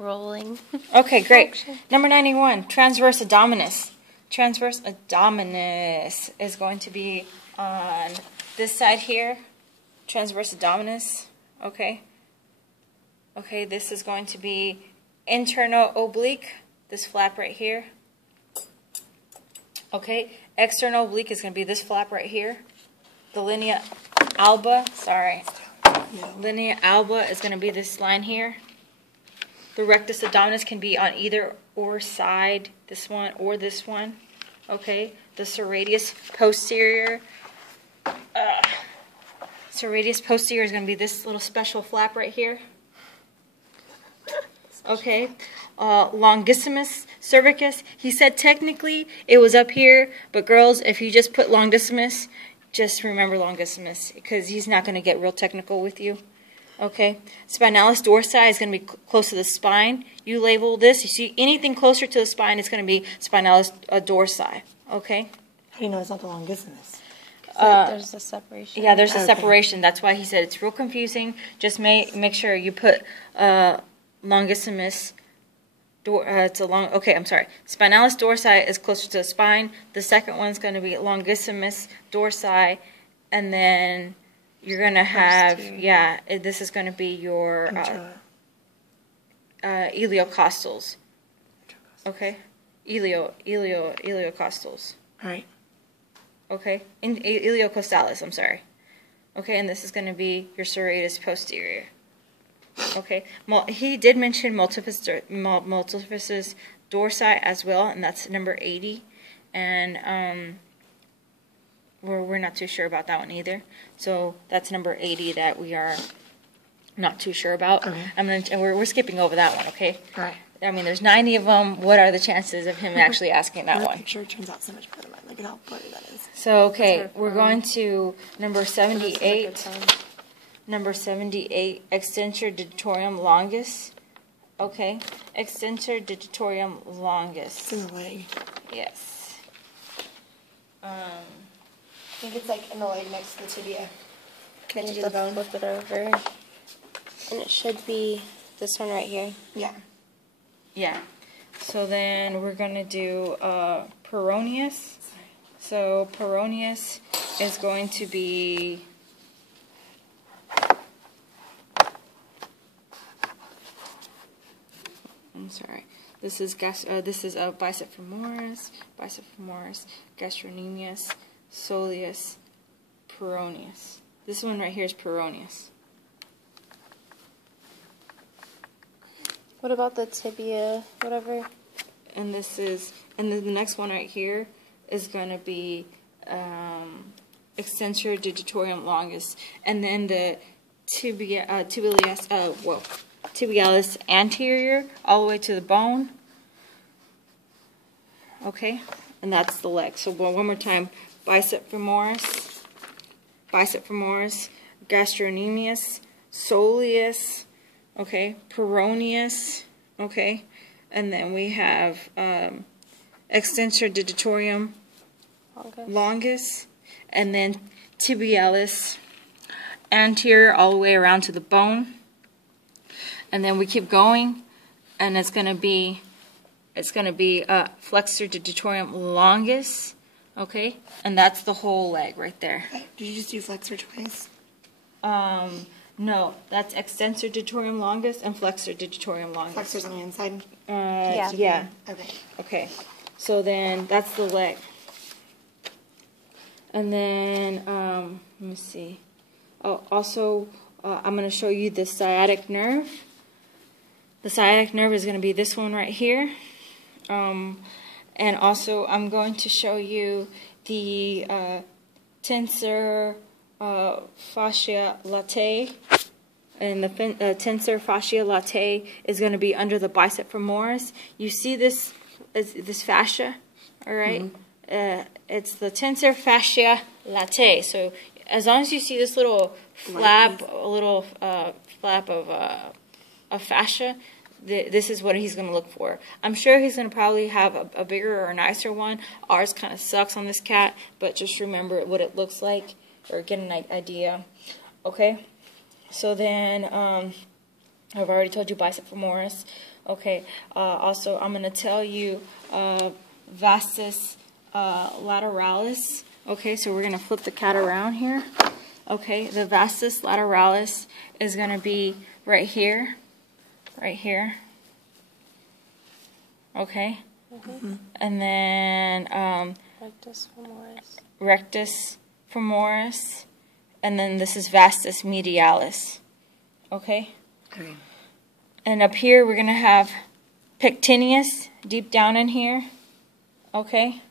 rolling. Okay, great. Function. Number 91, transverse abdominis. Transverse abdominis is going to be on this side here. Transverse abdominis. Okay. Okay, this is going to be internal oblique. This flap right here. Okay, external oblique is going to be this flap right here. The linea alba, linea alba is going to be this line here. The rectus abdominis can be on either or side, this one or this one. Okay, the serratius posterior. Serratius posterior is going to be this little special flap right here. Okay, longissimus cervicus. He said technically it was up here, but girls, if you just put longissimus, just remember longissimus because he's not going to get real technical with you. Okay, spinalis dorsi is going to be close to the spine. You label this. You see anything closer to the spine, it's going to be spinalis dorsi. Okay. How do you know it's not the longissimus? There's a separation. Yeah, there's a separation. That's why he said it's real confusing. Just make sure you put longissimus. It's a long. Okay, I'm sorry. Spinalis dorsi is closer to the spine. The second one's going to be longissimus dorsi, and then you're going to have this is going to be your iliocostals. Okay, iliocostals. All right. Okay, iliocostalis. I'm sorry. Okay, and this is going to be your serratus posterior. Okay, he did mention multifidus dorsi as well, and that's number 80. And we're not too sure about that one either. So that's number 80 that we are not too sure about. Okay. We're skipping over that one. Okay. All right. I mean, there's 90 of them. What are the chances of him actually asking that The one? picture turns out so much better than mine. Look at how blurry that is. So okay, we're going to number 78. Number 78, extensor digitorum longus. Okay, extensor digitorum longus. It's in the leg. Yes. I think it's like in the leg next to the tibia. Connected to the bone. Flip it over. And it should be this one right here. Yeah. Yeah. So then we're going to do peroneus. So peroneus is going to be... I'm sorry. This is bicep femoris, gastrocnemius, soleus, peroneus. This one right here is peroneus. What about the tibia, whatever? And then the next one right here is going to be extensor digitorum longus, and then the tibialis anterior all the way to the bone. Okay, and that's the leg. So one more time: bicep femoris, gastrocnemius, soleus. Okay, peroneus. Okay, and then we have extensor digitorum longus, and then tibialis anterior all the way around to the bone. And then we keep going, and it's going to be flexor digitorum longus. Okay, and that's the whole leg right there. Did you just do flexor twice? No, that's extensor digitorum longus and flexor digitorum longus. Flexor's on the inside? Yeah. Okay. Okay, so then that's the leg. And then, let me see. Oh, also, I'm going to show you the sciatic nerve. The sciatic nerve is going to be this one right here. And also, I'm going to show you the tensor fascia latae. And the tensor fascia latae is going to be under the bicep femoris. You see this fascia, all right? Mm-hmm. It's the tensor fascia latae. So as long as you see this little flap, flap of fascia, this is what he's going to look for. I'm sure he's going to probably have a bigger or a nicer one. Ours kind of sucks on this cat, but just remember what it looks like or get an idea. Okay? So then I've already told you bicep femoris. Okay. Also, I'm going to tell you vastus lateralis. Okay, so we're going to flip the cat around here. Okay, the vastus lateralis is going to be right here. Right here. Okay. And then Rectus femoris. rectus femoris. And then this is vastus medialis. Okay? Okay. And up here we're going to have pectineus deep down in here. Okay?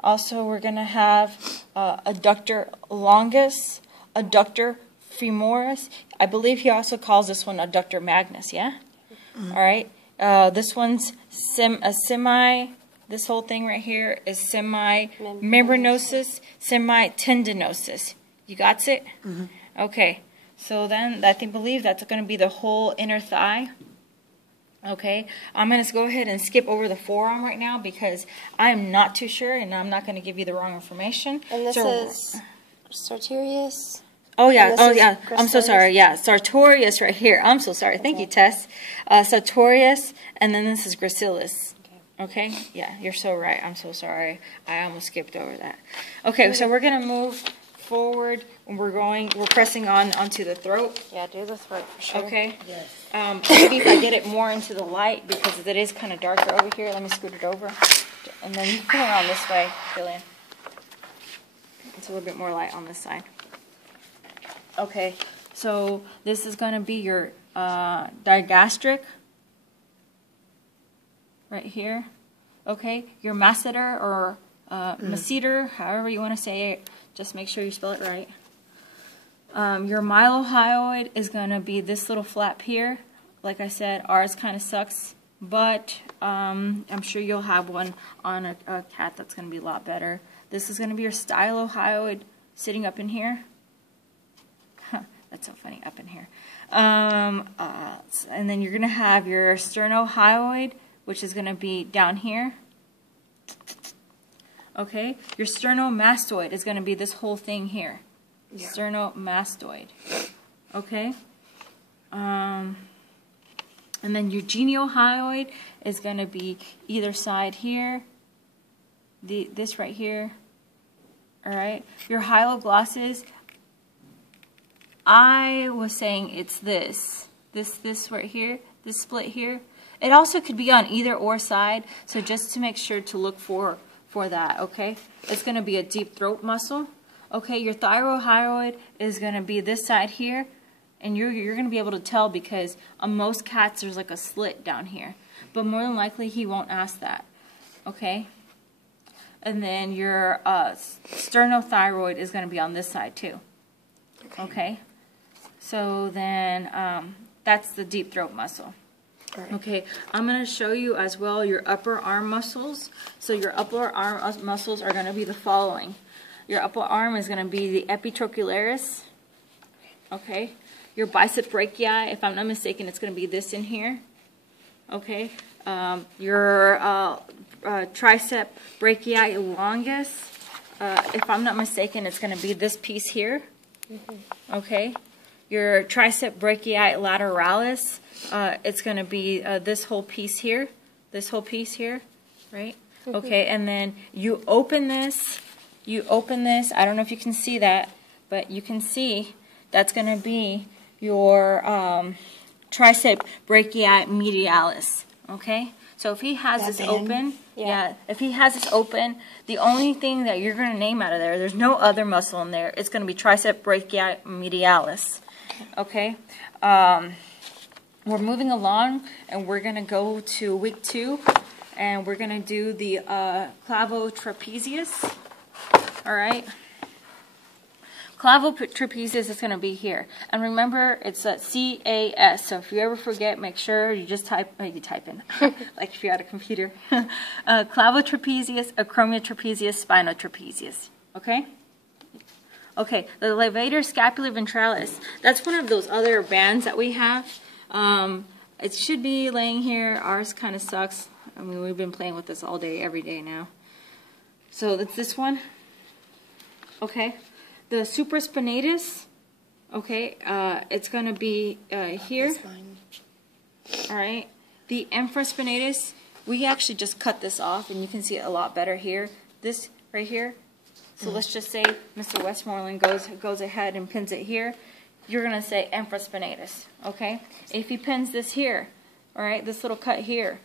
Also we're going to have adductor longus, adductor femoris. I believe he also calls this one adductor magnus, yeah? All right. This one's this whole thing right here is semi-membranosus, semi-tendinosus. You got it? Okay. So then I believe that's going to be the whole inner thigh. Okay. I'm going to go ahead and skip over the forearm right now because I am not too sure and I'm not going to give you the wrong information. And this is sartorius. Oh yeah, And oh this yeah. is I'm so sorry. Yeah, sartorius right here. I'm so sorry. Thank you, Tess. Sartorius, and then this is gracilis. Okay. Yeah, you're so right. I'm so sorry. I almost skipped over that. Okay, so we're gonna move forward, and we're pressing onto the throat. Yeah, do the throat for sure. Okay. Yes. Maybe if I get it more into the light because it is kind of darker over here. Let me scoot it over, and then you come around this way, Jillian. It's a little bit more light on this side. Okay, so this is going to be your digastric right here. Okay, your masseter or masseter, however you want to say it. Just make sure you spell it right. Your mylohyoid is going to be this little flap here. Like I said, ours kind of sucks, but I'm sure you'll have one on a cat that's going to be a lot better. This is going to be your stylohyoid sitting up in here. That's so funny, up in here. And then you're going to have your sternohyoid, which is going to be down here. Okay, your sternomastoid is going to be this whole thing here. Yeah. Sternomastoid. Okay. And then your geniohyoid is going to be either side here. This right here. All right. Your hyoglossus, I was saying it's this right here, this split here. It also could be on either or side, so just to make sure to look for that, okay? It's going to be a deep throat muscle. Okay, your thyrohyoid is going to be this side here, and you're going to be able to tell because on most cats there's like a slit down here, but more than likely he won't ask that, okay? And then your sternothyroid is going to be on this side too, okay? So then that's the deep throat muscle. Right. Okay, I'm going to show you as well your upper arm muscles. So your upper arm muscles are going to be the following. Your upper arm is going to be the epitrocularis. Okay, your bicep brachii, if I'm not mistaken, it's going to be this in here. Okay, your tricep brachii longus, if I'm not mistaken, it's going to be this piece here. Okay. Your tricep brachii lateralis, it's going to be this whole piece here, right? Okay, and then you open this, I don't know if you can see that, but you can see that's going to be your tricep brachii medialis, okay? So if he has this open, if he has this open, the only thing that you're going to name out of there's no other muscle in there, it's going to be tricep brachii medialis. Okay, we're moving along, and we're going to go to week 2, and we're going to do the clavotrapezius. All right, clavotrapezius is going to be here, and remember it's a CAS. So if you ever forget, make sure you just type in, like if you're at a computer. Clavotrapezius, acromiotrapezius, spinotrapezius. Okay. Okay, the levator scapuloventralis, that's one of those other bands that we have. It should be laying here. Ours kind of sucks. I mean, we've been playing with this all day, every day now. So it's this one. Okay, the supraspinatus, okay, it's going to be here. All right. The infraspinatus, we actually just cut this off, and you can see it a lot better here. This right here. So let's just say Mr. Westmoreland goes ahead and pins it here. You're going to say infraspinatus, okay? If he pins this here, all right, this little cut here,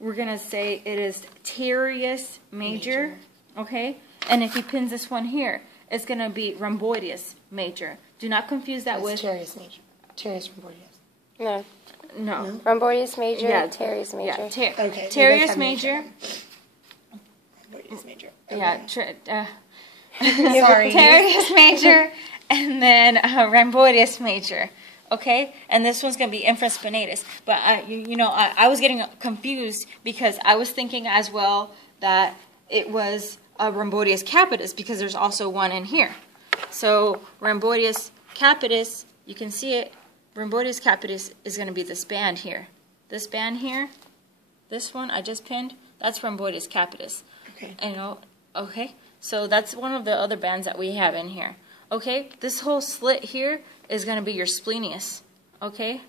we're going to say it is teres major, okay? And if he pins this one here, it's going to be rhomboideus major. Do not confuse that with... teres major. Teres rhomboideus. No. No. Rhomboideus major, Yeah. teres major. Yeah, Okay, teres that's major. Rhomboideus major. Yeah, Sorry. teres major, and then rhomboideus major. Okay, and this one's going to be infraspinatus. But I was getting confused because I was thinking as well that it was a rhomboideus capitis because there's also one in here. So rhomboideus capitis, you can see it. Rhomboideus capitis is going to be this band here. This band here, this one I just pinned, that's rhomboideus capitis. Okay. Okay, so that's one of the other bands that we have in here. Okay, this whole slit here is going to be your splenius. Okay,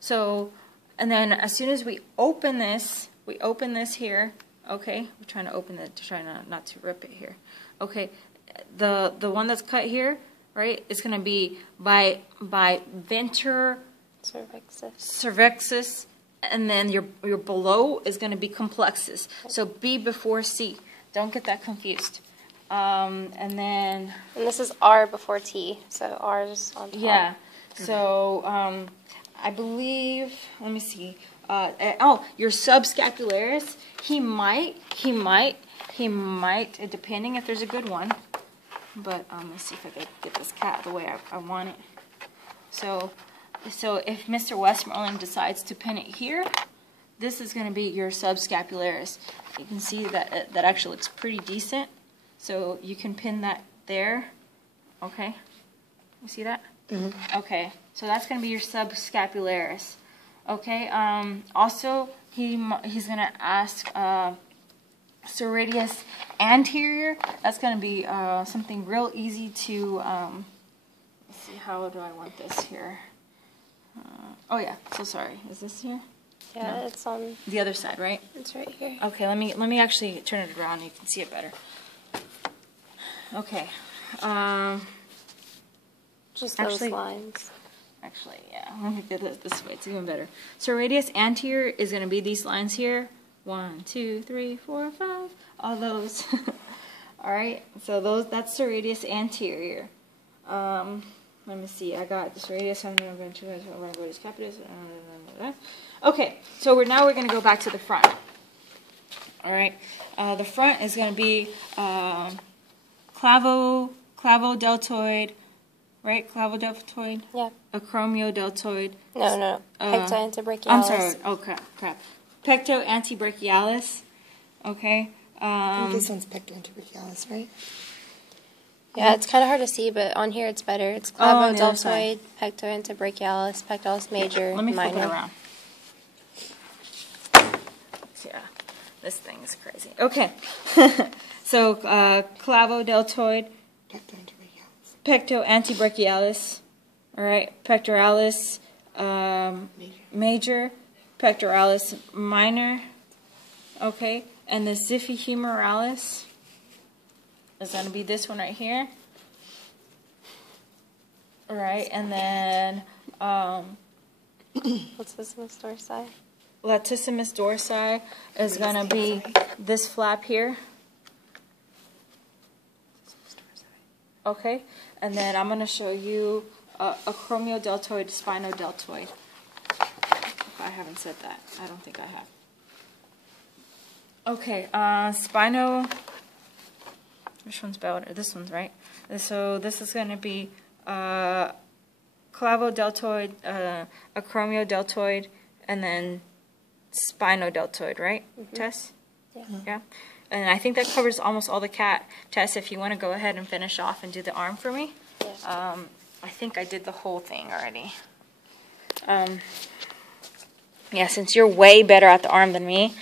so, and then as soon as we open this here. Okay, we're trying to open it to try not to rip it here. Okay, the one that's cut here, right, is going to be by venter cervixus, and then your below is going to be complexus. So B before C. Don't get that confused. And then... And this is R before T, so R's on top. Yeah. So, I believe, let me see. Your subscapularis, he might, depending if there's a good one. But, let's see if I can get this cat the way I want it. So if Mr. Westmoreland decides to pin it here, this is going to be your subscapularis. You can see that that actually looks pretty decent. So you can pin that there. Okay. You see that? Mm-hmm. Okay. So that's going to be your subscapularis. Okay. Also, he's going to ask serratius anterior. That's going to be something real easy to. Let's see. How do I want this here? Oh yeah. So sorry. Is this here? Yeah, No. it's on. The other side, right? It's right here. Okay, let me actually turn it around and you can see it better. Okay. Just those actually- lines. Actually, yeah, let me get it this way. It's even better. So radius anterior is going to be these lines here. 1, 2, 3, 4, 5. All those. All right. So that's the radius anterior. Let me see. I got this radius. Rhomboideus capitis. Okay. So now we're going to go back to the front. All right. The front is going to be clavodeltoid. Right, clavodeltoid. Yeah. Acromiodeltoid. No. Pectoantebrachialis. I'm sorry. Oh crap. Pectoantebrachialis. Okay. This one's pectoantebrachialis, right? Yeah, it's kind of hard to see, but on here it's better. It's on the other side. clavodeltoid, pectoantebrachialis, pectoralis major, Let me flip minor. it around. Yeah, this thing is crazy. Okay. So clavodeltoid, pectoantebrachialis. All right, pectoralis major, pectoralis minor. Okay, and the xiphihumeralis is going to be this one right here. All right, and then What's this in the store side? latissimus dorsi is going to be this flap here. Okay, and then I'm going to show you acromiodeltoid, spinodeltoid. If I haven't said that, I don't think I have. Okay, which one's better? This one's right. So this is going to be clavodeltoid, acromiodeltoid, and then spinodeltoid, right, Tess? Yeah. Yeah. And I think that covers almost all the cat. Tess, if you want to go ahead and finish off and do the arm for me. Yeah. I think I did the whole thing already. Yeah, since you're way better at the arm than me,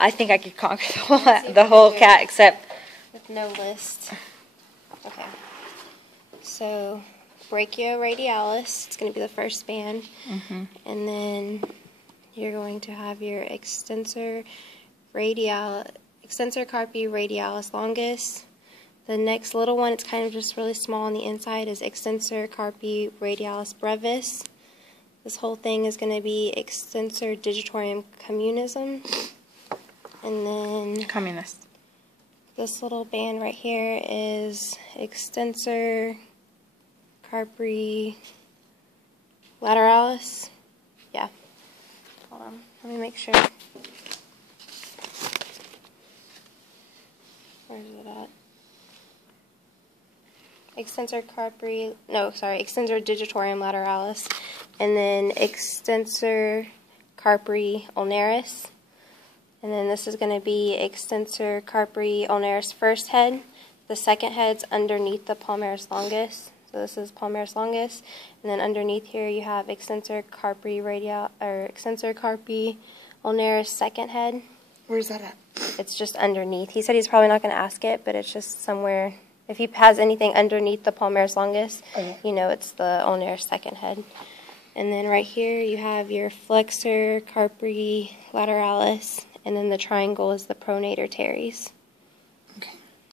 I think I could conquer the whole cat except... With no list. Okay. So, brachioradialis, it's going to be the first band. Mm-hmm. And then you're going to have your extensor carpi radialis longus. The next little one, it's kind of just really small on the inside, is extensor carpi radialis brevis. This whole thing is going to be extensor digitorum communism. And then Communist. this little band right here is extensor carpi lateralis. Yeah. Hold on. Let me make sure. Where's it at? Extensor digitorum lateralis, and then extensor carpi ulnaris, and then this is going to be extensor carpi ulnaris first head. The second head's underneath the palmaris longus, so this is palmaris longus, and then underneath here you have extensor carpi ulnaris second head. Where's that at? It's just underneath. He said he's probably not going to ask it, but it's just somewhere. If he has anything underneath the palmaris longus, you know it's the ulnaris second head. And then right here you have your flexor carpi lateralis, and then the triangle is the pronator teres.